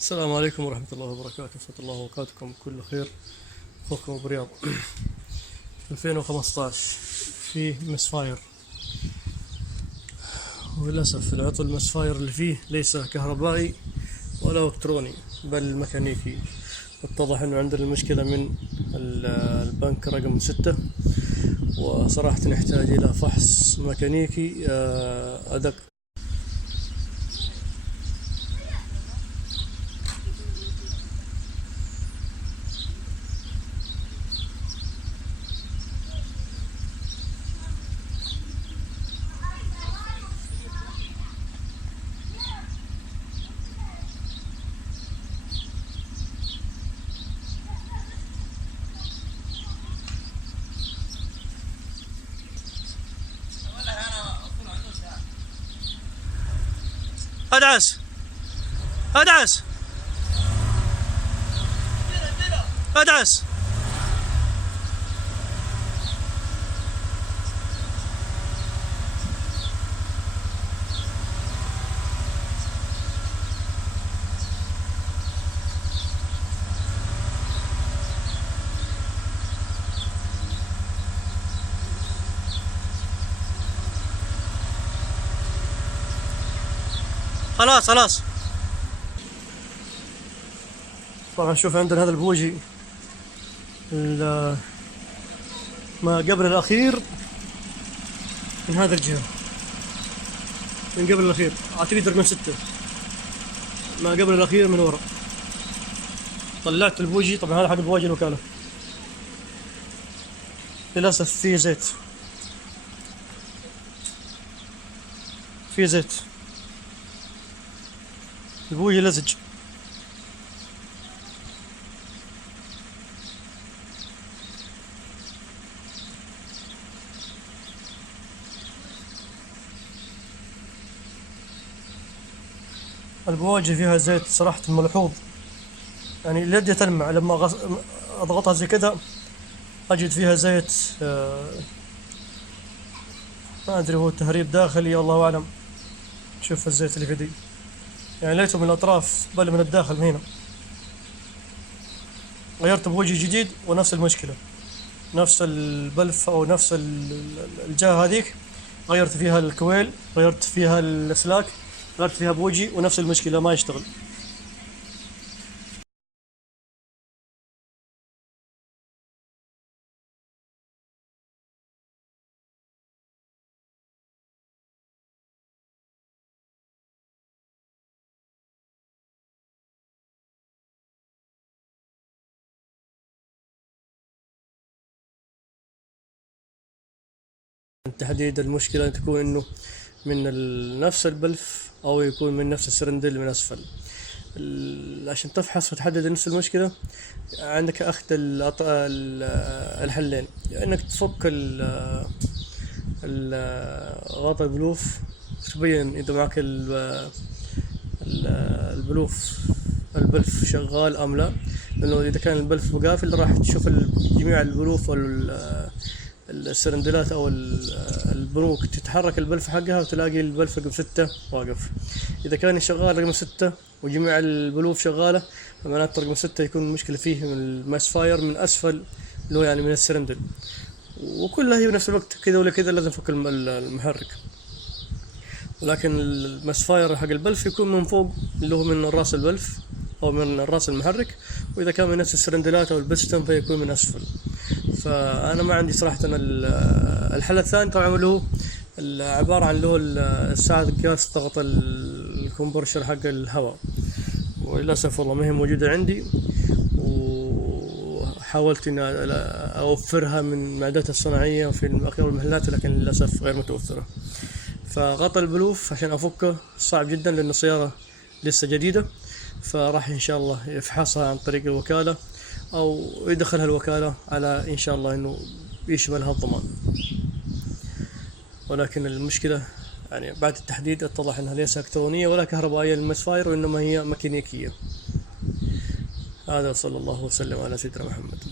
السلام عليكم ورحمة الله وبركاته، أسعد الله أوقاتكم بكل خير. أخوكم أبو رياض. 2015 فيه مسفاير، وللأسف العطل المسفاير اللي فيه ليس كهربائي ولا إلكتروني بل ميكانيكي. اتضح أنه عندنا المشكلة من البنك رقم 6، وصراحة نحتاج إلى فحص ميكانيكي أدق. ادعس ادعس ادعس. خلاص خلاص. طبعا شوف عندنا هذا البوجي ما قبل الأخير من هذا الجهة، من قبل الأخير أعتقد رقم 6، ما قبل الأخير من ورا. طلعت البوجي، طبعا هذا حق بواجي الوكالة. للأسف فيه زيت، فيه زيت، البوجي لزج. البواجي فيها زيت صراحة ملحوظ، يعني اليد تلمع لما اضغطها زي كذا اجد فيها زيت. ما ادري هو تهريب داخلي الله اعلم. شوف الزيت اللي في دي، يعني ليته من الاطراف بل من الداخل من هنا. غيرت بوجه جديد ونفس المشكلة، نفس البلف او نفس الجهة هذيك، غيرت فيها الكويل، غيرت فيها الاسلاك، غيرت فيها بوجي ونفس المشكلة ما يشتغل. تحديد المشكلة تكون انه من نفس البلف او يكون من نفس السرندل من اسفل. عشان تفحص وتحدد نفس المشكلة عندك اخذ الحلين، انك تفك غطاء البلوف، تبين اذا معك البلوف البلف شغال ام لا، لانه اذا كان البلف قافل راح تشوف جميع البلوف السرندلات او البنوك تتحرك البلف حقها وتلاقي البلف رقم 6 واقف. اذا كان شغال رقم 6 وجميع البلوف شغالة فمعناته رقم 6 يكون المشكلة فيه من الماس فاير من اسفل، اللي هو يعني من السرندل. وكلها هي بنفس الوقت كذا ولا كذا لازم فك المحرك، ولكن الماس فاير حق البلف يكون من فوق اللي هو من راس البلف او من راس المحرك، واذا كان من نفس السرندلات او البستم فيكون من اسفل. فانا ما عندي صراحه. الحل الثاني طبعا اللي هو عباره عن اللي هو الساعه قياس ضغط الكمبرشر حق الهواء، وللاسف والله ما هي موجوده عندي، وحاولت ان اوفرها من معداتها الصناعيه في اغلب المحلات لكن للاسف غير متوفره. فغطى البلوف عشان افكه صعب جدا لان السياره لسه جديده، فراح ان شاء الله يفحصها عن طريق الوكاله او يدخلها الوكاله على ان شاء الله انه يشملها الضمان. ولكن المشكله يعني بعد التحديد اتضح انها ليس الكترونيه ولا كهربائيه للمسفاير، وانما هي ميكانيكيه. هذا صلى الله وسلم على سيدنا محمد.